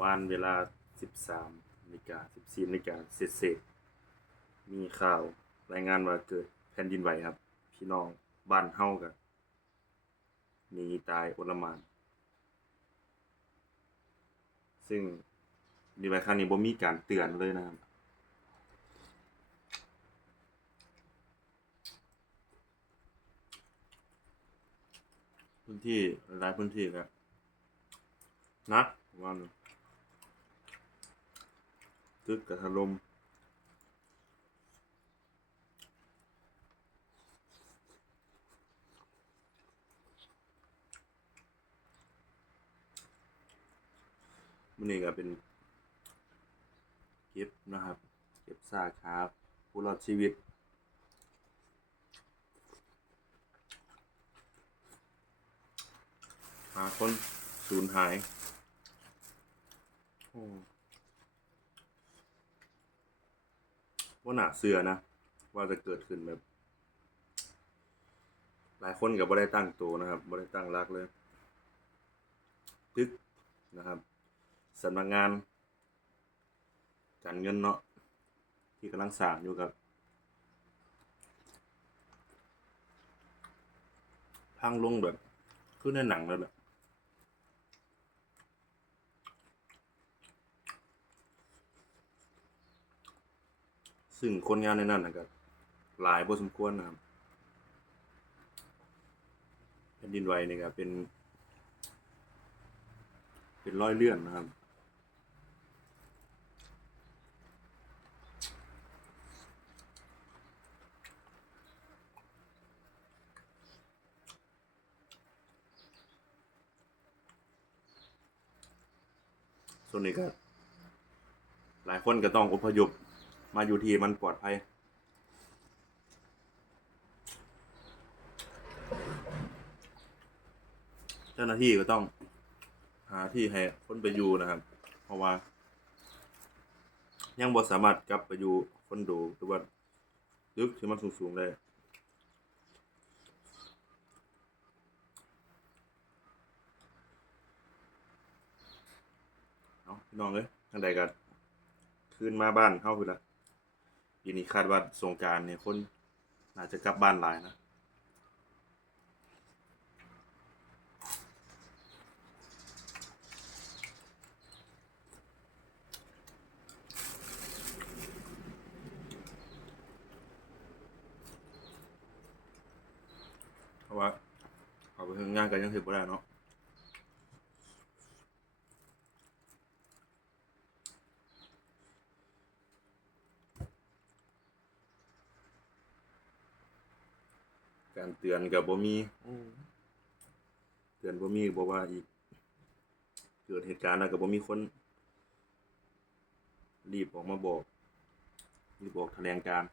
วานเวลา 13 นาฬิกา 14 นาฬิกาเศษๆมีข่าวรายงานว่าเกิดแผ่นดินไหวครับ พี่น้องบ้านเฮาก็หนีตายโอลหม่านซึ่งดินไหวครั้งนี้บ่มีการเตือนเลยนะครับพื้นที่หลายพื้นที่ก็หนักว่าตึกก็ถล่มมื้อนี้ก็เป็นเก็บนะครับ เก็บซากหาผู้รอดชีวิตหาคนสูญหายบ่น่าเชื่อนะว่าจะเกิดขึ้นแบบหลายคนก็บ่ได้ตั้งตัวนะครับบ่ได้ตั้งหลักเลยตึกนะครับสำนักงานการเงินเนาะที่กำลังสร้างอยู่กับพังลงแบบคือในหนังเลยแหละซึ่งคนงานในนั้นก็หลายพอสมควรนะครับแผ่นดินไหวนี่ก็เป็นรอยเลื่อนนะครับส่วนนี้ก็หลายคนก็ต้องอพยพมาอยู่ที่มันปลอดภัยเจ้าหน้าที่ก็ต้องหาที่ให้คนไปอยู่นะครับเพราะว่ายังบ่สามารถกลับไปอยู่คอนโดหรือว่าตึกที่มันสูงๆได้เนาะพี่น้องเอ้ยจั่งใดก็คืนมาบ้านเฮาพุ่นล่ะปีนี้คาดว่าสงกรานต์นี่คนน่าจะกลับบ้านหลายนะเพราะว่าเขาไปเฮ็ดงานก็ยังเฮ็ดบ่ได้เนาะการเตือนก็บ่มีเตือนบ่มีบ่ว่าอีกเกิดเหตุการณ์แล้วก็บ่มีคนรีบออกมาบอกรีบออกแถลงการณ์